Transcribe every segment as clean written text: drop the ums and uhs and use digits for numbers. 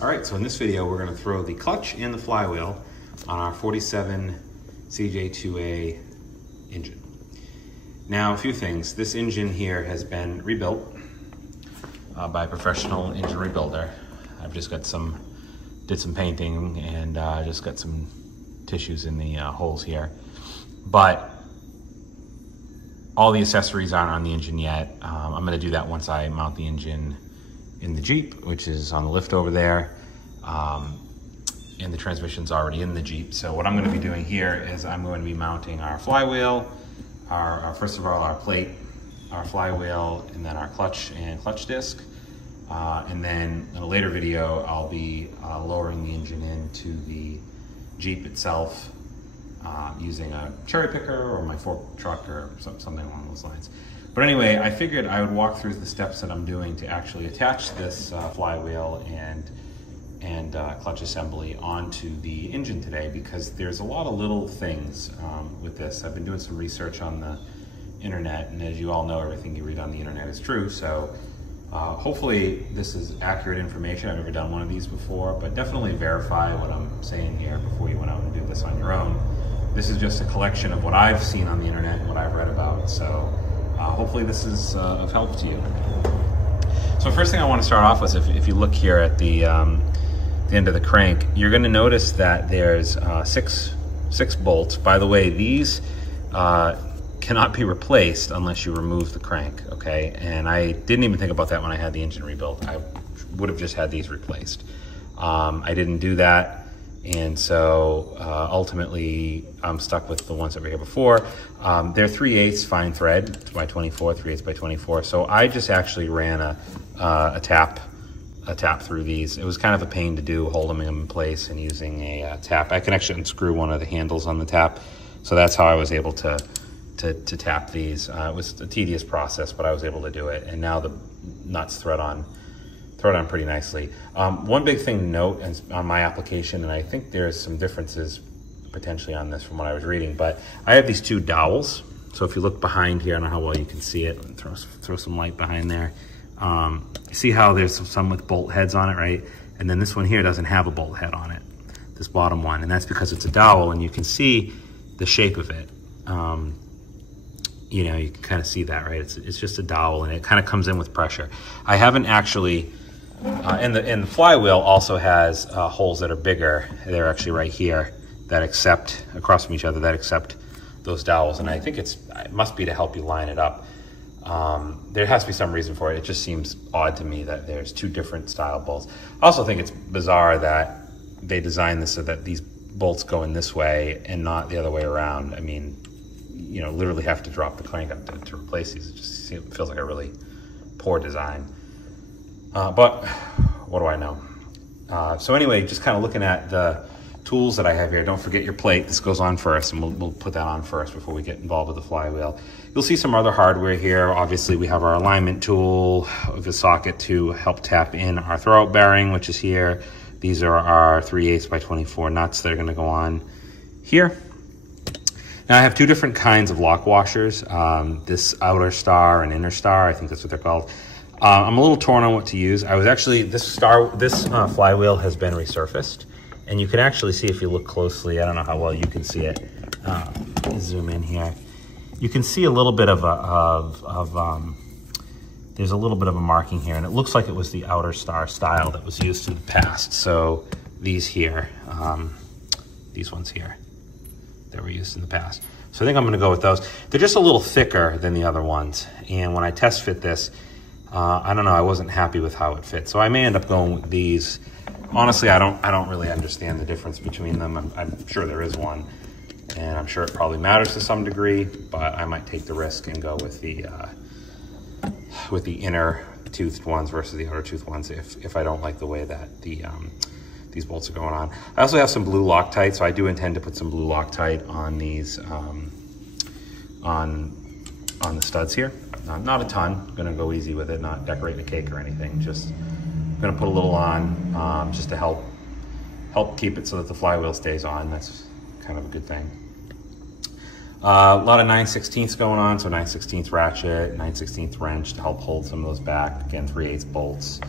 All right, so in this video, we're gonna throw the clutch and the flywheel on our 47 CJ2a engine. Now, a few things. This engine here has been rebuilt by a professional engine rebuilder. I've just got did some painting and just got some tissues in the holes here. But all the accessories aren't on the engine yet. I'm gonna do that once I mount the engine in the Jeep, which is on the lift over there. And the transmission's already in the Jeep. So what I'm gonna be doing here is I'm going to be mounting our flywheel, first of all, our plate, our flywheel, and then our clutch and clutch disc. And then in a later video, I'll be lowering the engine into the Jeep itself using a cherry picker or my fork truck or something along those lines. But anyway, I figured I would walk through the steps that I'm doing to actually attach this flywheel and clutch assembly onto the engine today, because there's a lot of little things with this. I've been doing some research on the internet, and as you all know, everything you read on the internet is true. So hopefully this is accurate information. I've never done one of these before, but definitely verify what I'm saying here before you went out and do this on your own. This is just a collection of what I've seen on the internet and what I've read about. So hopefully this is of help to you. So first thing I want to start off with, if you look here at the end of the crank, you're going to notice that there's six bolts. By the way, these cannot be replaced unless you remove the crank, okay? And I didn't even think about that when I had the engine rebuilt. I would have just had these replaced. I didn't do that, and so ultimately I'm stuck with the ones that were here before. They're 3/8 fine thread by 24, 3/8 by 24. So I just actually ran a tap through these. It was kind of a pain to do, holding them in place and using a tap. I can actually unscrew one of the handles on the tap, so that's how I was able to tap these. It was a tedious process, but I was able to do it. And now the nuts thread on pretty nicely. One big thing to note on my application, and I think there's some differences potentially on this from what I was reading, but I have these two dowels. So if you look behind here, I don't know how well you can see it. Throw some light behind there. See how there's some with bolt heads on it, right? And then this one here doesn't have a bolt head on it, this bottom one, and that's because it's a dowel, and you can see the shape of it. You know, you can kind of see that, right? It's just a dowel, and it kind of comes in with pressure. I haven't actually, and the flywheel also has holes that are bigger. They're actually right here that accept, across from each other, that accept those dowels, and I think it must be to help you line it up. There has to be some reason for it. It just seems odd to me that there's two different style bolts. I also think it's bizarre that they designed this so that these bolts go in this way and not the other way around. I mean, you know, literally have to drop the crank up to replace these. It just feels like a really poor design. But what do I know? So anyway, just kind of looking at the tools that I have here. Don't forget your plate. This goes on first, and we'll put that on first before we get involved with the flywheel. You'll see some other hardware here. Obviously, we have our alignment tool with a socket to help tap in our throwout bearing, which is here. These are our 3/8 by 24 nuts that are going to go on here. Now I have two different kinds of lock washers. This outer star and inner star, I think that's what they're called. I'm a little torn on what to use. I was actually, this flywheel has been resurfaced, and you can actually see if you look closely. I don't know how well you can see it. Zoom in here. You can see a little bit of there's a little bit of a marking here, and it looks like it was the outer star style that was used in the past. So these here, these ones here, that were used in the past. So I think I'm gonna go with those. They're just a little thicker than the other ones. And when I test fit this, I don't know, I wasn't happy with how it fit. So I may end up going with these. Honestly, I don't really understand the difference between them. I'm sure there is one, and I'm sure it probably matters to some degree, but I might take the risk and go with the inner toothed ones versus the outer toothed ones if I don't like the way that these bolts are going on. I also have some blue Loctite, so I do intend to put some blue Loctite on these, on the studs here. Not a ton, I'm gonna go easy with it, not decorating a cake or anything. Just gonna put a little on just to help keep it so that the flywheel stays on. That's kind of a good thing. A lot of 9/16 going on, so 9/16 ratchet, 9/16 wrench to help hold some of those back. Again, 3/8 bolts.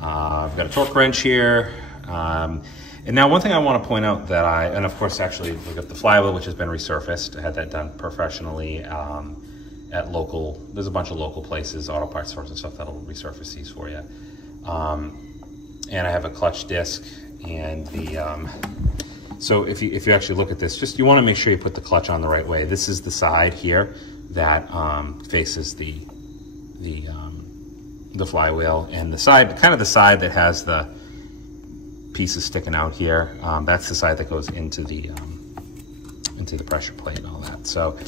I've got a torque wrench here, And now one thing I want to point out that and of course actually look at the flywheel, which has been resurfaced. I had that done professionally at there's a bunch of local places, auto parts stores and stuff that'll resurface these for you. And I have a clutch disc and so if you actually look at this, you want to make sure you put the clutch on the right way. This is the side here that faces the flywheel, and the side that has the pieces sticking out here, that's the side that goes into the pressure plate and all that. So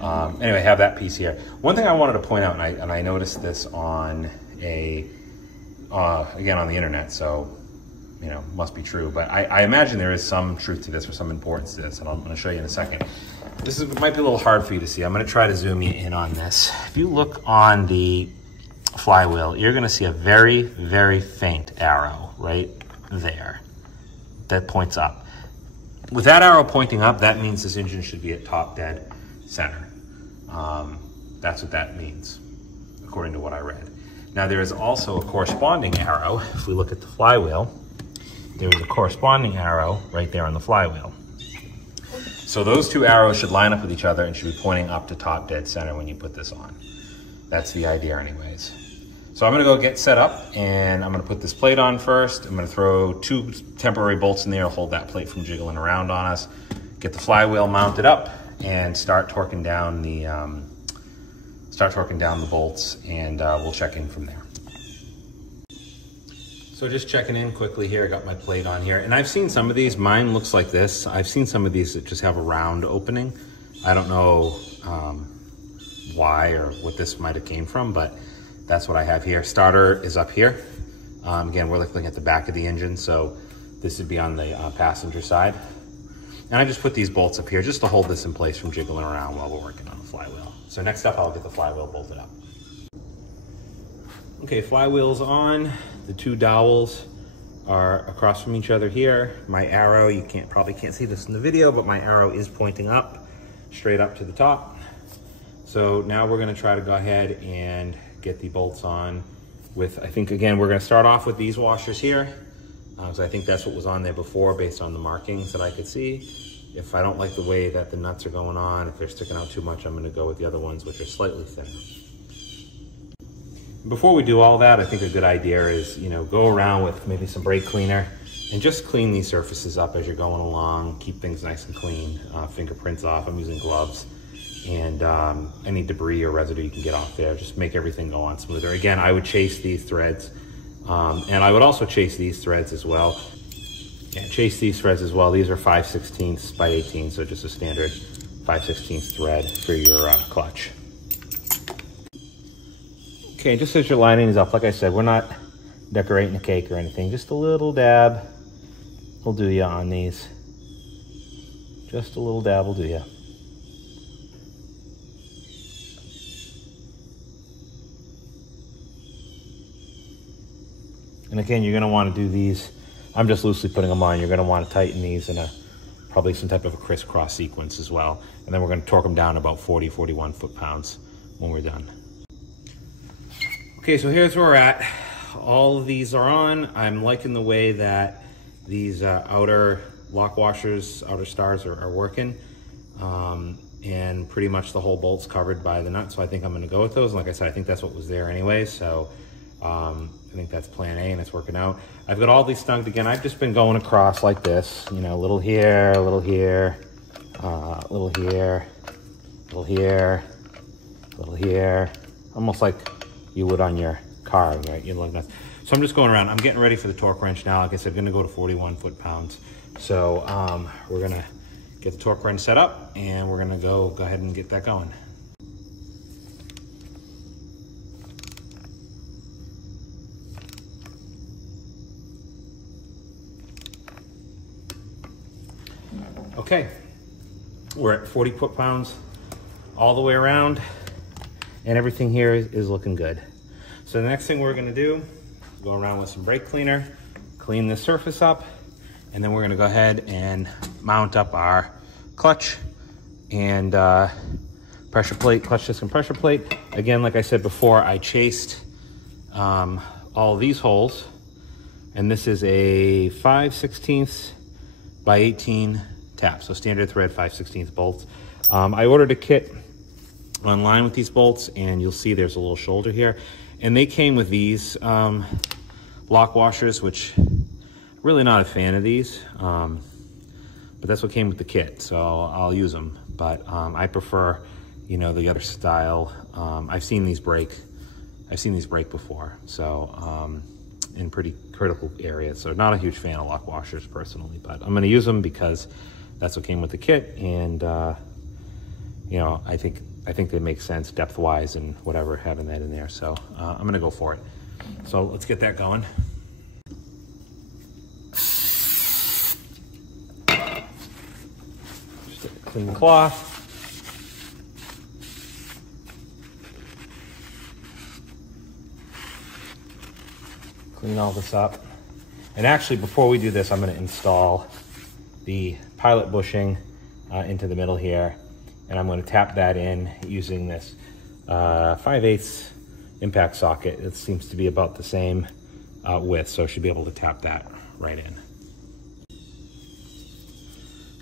anyway, I have that piece here. One thing I wanted to point out, and I noticed this on again on the internet, so must be true, but I imagine there is some truth to this or some importance to this, and I'm going to show you in a second. Might be a little hard for you to see. I'm going to try to zoom you in on this. If you look on the flywheel, you're going to see a very, very faint arrow right there that points up. With that arrow pointing up, that means this engine should be at top dead center. That's what that means, according to what I read. Now there is also a corresponding arrow. If we look at the flywheel, there is a corresponding arrow right there on the flywheel. So those two arrows should line up with each other and should be pointing up to top dead center when you put this on. That's the idea anyways. So I'm gonna go get set up, and I'm gonna put this plate on first. I'm gonna throw 2 temporary bolts in there to hold that plate from jiggling around on us, get the flywheel mounted up, and start torquing down the bolts, and we'll check in from there. So just checking in quickly here, I got my plate on here, and I've seen some of these. Mine looks like this. I've seen some of these that just have a round opening. I don't know why or what this might have came from, but that's what I have here. Starter is up here. Again, we're looking at the back of the engine, so this would be on the passenger side. And I just put these bolts up here just to hold this in place from jiggling around while we're working on the flywheel. So next up, I'll get the flywheel bolted up. Okay, flywheel's on. The 2 dowels are across from each other here. My arrow, you probably can't see this in the video, but my arrow is pointing up, straight up to the top. So now we're gonna try to go ahead and get the bolts on with, I think again, we're gonna start off with these washers here. So I think that's what was on there before based on the markings that I could see. If I don't like the way that the nuts are going on, if they're sticking out too much, I'm gonna go with the other ones, which are slightly thinner. Before we do all that, I think a good idea is, go around with maybe some brake cleaner and just clean these surfaces up as you're going along. Keep things nice and clean. Fingerprints off, I'm using gloves. And any debris or residue you can get off there, just make everything go on smoother. Again, I would chase these threads. And I would also chase these threads as well. Yeah, chase these threads as well. These are 5/16 by 18, so just a standard 5/16 thread for your clutch. Okay, just as you're lining these up, like I said, we're not decorating a cake or anything. Just a little dab will do you on these. Just a little dab will do you. And again, you're gonna wanna do these, I'm just loosely putting them on. You're gonna wanna tighten these in probably some type of a crisscross sequence as well. And then we're gonna torque them down about 40, 41 foot-pounds when we're done. Okay, so here's where we're at. All of these are on. I'm liking the way that these outer lock washers, outer stars are working. And pretty much the whole bolt's covered by the nut, so I think I'm gonna go with those. And like I said, I think that's what was there anyway, so I think that's plan A and it's working out. I've got all these snug again. I've just been going across like this, a little here, a little here, a little here, a little here, a little here, almost like you would on your car, right? So I'm just going around. I'm getting ready for the torque wrench now. Like I said, I'm gonna go to 41 foot-pounds. So we're gonna get the torque wrench set up and we're gonna go ahead and get that going. Okay, we're at 40 foot-pounds all the way around, and everything here is looking good. So the next thing we're gonna do is go around with some brake cleaner, clean this surface up, and then we're gonna go ahead and mount up our clutch and pressure plate, clutch disc and pressure plate. Again, like I said before, I chased all these holes And this is a 5/16 by 18 tap, so standard thread 5/16 bolts. I ordered a kit online with these bolts, and you'll see there's a little shoulder here. And they came with these lock washers, which really not a fan of these, but that's what came with the kit, so I'll use them. But I prefer, you know, the other style. I've seen these break before, so in pretty critical areas. So not a huge fan of lock washers personally, but I'm going to use them because that's what came with the kit, and you know, I think they make sense depth-wise and whatever, having that in there. So I'm going to go for it. So let's get that going. Just a clean cloth. Clean all this up. And actually, before we do this, I'm going to install the pilot bushing into the middle here. And I'm going to tap that in using this 5/8 impact socket. It seems to be about the same width, so I should be able to tap that right in.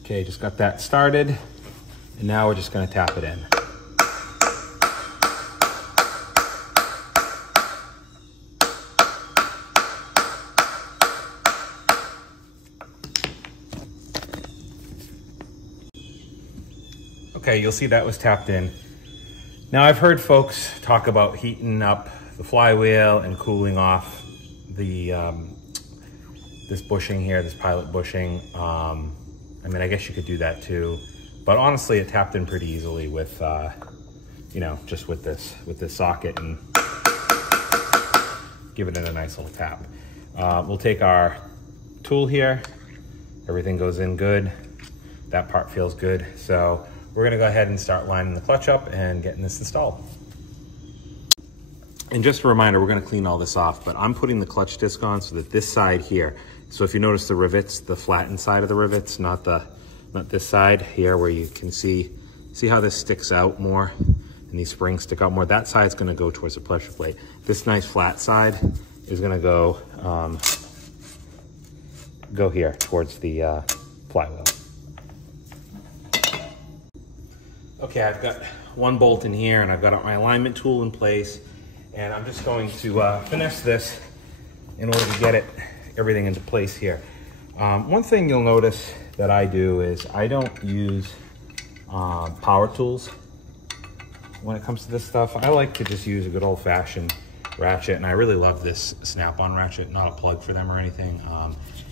Okay, just got that started. And now we're just going to tap it in. Okay, you'll see that was tapped in. Now I've heard folks talk about heating up the flywheel and cooling off the this bushing here, this pilot bushing. I mean, I guess you could do that too, but honestly, it tapped in pretty easily with, you know, just with this socket, and give it a nice little tap. We'll take our tool here. Everything goes in good. That part feels good. So we're gonna go ahead and start lining the clutch up and getting this installed. And just a reminder, we're gonna clean all this off, but I'm putting the clutch disc on so that this side here, so if you notice the rivets, the flattened side of the rivets, not this side here where you can see how this sticks out more and these springs stick out more, that side's gonna go towards the pressure plate. This nice flat side is gonna go here towards the flywheel. Okay, I've got one bolt in here and I've got my alignment tool in place, and I'm just going to finesse this in order to get everything into place here. One thing you'll notice that I do is I don't use power tools when it comes to this stuff. I like to just use a good old-fashioned ratchet, and I really love this snap-on ratchet, not a plug for them or anything.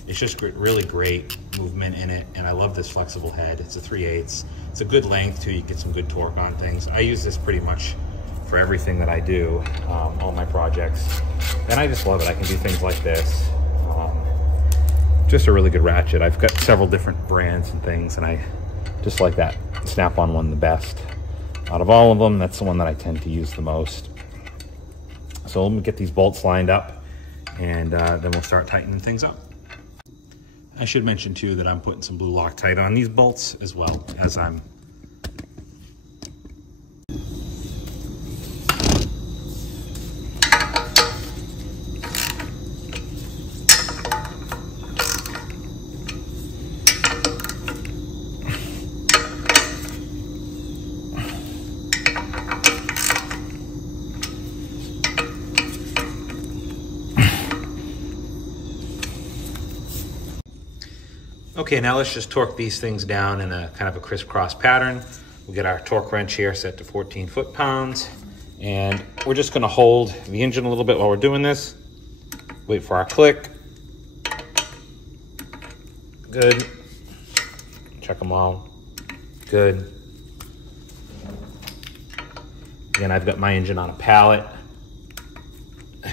It's just really great movement in it, and I love this flexible head. It's a 3/8. It's a good length too. You get some good torque on things. I use this pretty much for everything that I do, all my projects, and I just love it. I can do things like this. Just a really good ratchet. I've got several different brands and things, and I just like that snap-on one the best. Out of all of them, that's the one that I tend to use the most. So let me get these bolts lined up, and then we'll start tightening things up. I should mention too that I'm putting some blue Loctite on these bolts as well as I'm Okay, now let's just torque these things down in a kind of a crisscross pattern. We'll get our torque wrench here set to 14 foot-pounds, and we're just gonna hold the engine a little bit while we're doing this. Wait for our click. Good. Check them all. Good. Again, I've got my engine on a pallet, and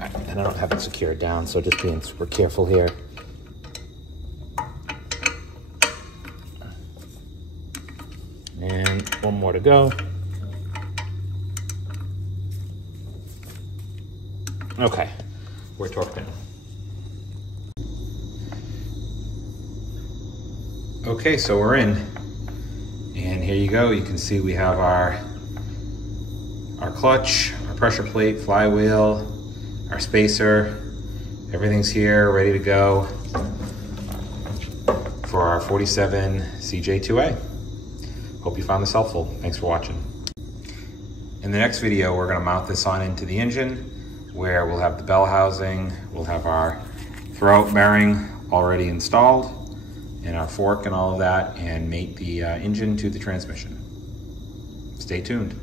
I don't have it secured down, so just being super careful here. And one more to go. Okay, we're torqued in. Okay, so we're in. And here you go. You can see we have our clutch, our pressure plate, flywheel, our spacer, Everything's here, ready to go for our 47 CJ2a. Hope you found this helpful. Thanks for watching. In the next video, we're gonna mount this on into the engine, where we'll have the bell housing, we'll have our throwout bearing already installed, and our fork and all of that, and mate the engine to the transmission. Stay tuned.